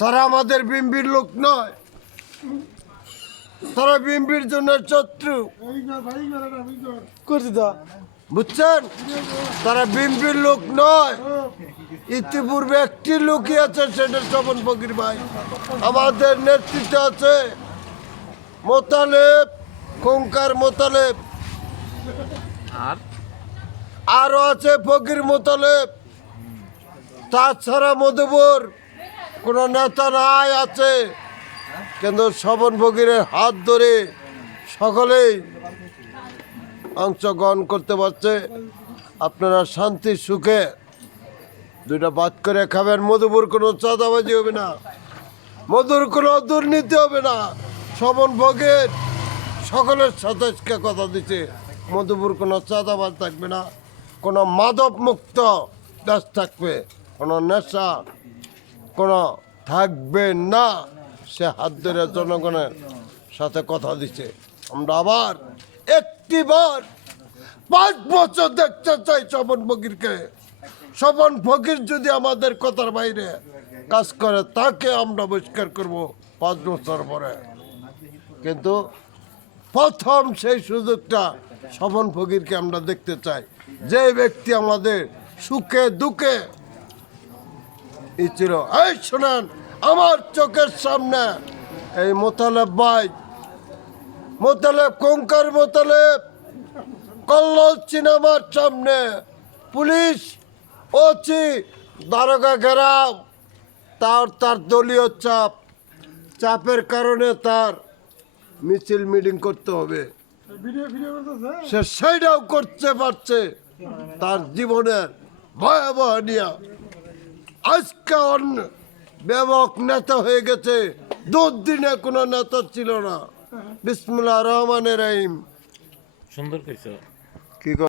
তারা আমাদের বিএনপির লোক নয়, তারা বিএনপির জন্য শত্রু। বুঝছেন, তারা বিএনপির লোক নয়। ইতিপূর্বে একটি লোকই আছে, সেটা স্বপন ফকির ভাই। আমাদের নেতৃত্বে আছে মোতালেব, খোঙ্কার মোতালেব, আরো আছে ফকির মোতালেব। তাছাড়া মধুপুর কোনো নেতা নাই আছে, কিন্তু স্বপন ফকিরের হাত ধরে সকলেই অংশগ্রহণ করতে পারছে। আপনারা শান্তি সুখে দুইটা ভাত করে খাবেন। মধুপুর কোনো চাঁদাবাজি হবে না, মধুর কোনো দুর্নীতি হবে না। স্বপন ফকির সকলের সাথে কথা দিচ্ছে, মধুপুর কোনো চাঁদাবাজ থাকবে না, কোনো মাদক মুক্ত দেশ থাকবে, কোনো নেশা কোনো থাকবে না। সে হাত ধরে জনগণের সাথে কথা দিচ্ছে। আমরা আবার একটিবার 5 বছর দেখতে চাই স্বপন ফকিরকে। স্বপন ফকির যদি আমাদের কথার বাইরে কাজ করে, তাকে আমরা বহিষ্কার করব 5 বছর পরে। কিন্তু প্রথম সেই সুযোগটা স্বপন ফকিরকে আমরা দেখতে চাই, যে ব্যক্তি আমাদের সুখে দুঃখে ছিল। এই শোনেন, আমার চোখের সামনে এই মোতালেব ভাই, মোতালেব খোঙ্কার মোতালেব কল্লোল সিনেমার সামনে পুলিশ ওসি দারোগা ঘেরাও, তার দলীয় চাপের কারণে তার মিছিল মিটিং করতে হবে। সে সেইটাও করতে পারছে তার জীবনের ভয়াবহ নিয়ে। আজকে অন্য ব্যাপক নেতা হয়ে গেছে, 2 দিনে কোনো নেতা ছিল না। বিসমিল্লাহির রহমানির রহিম। সুন্দর কইছো। কি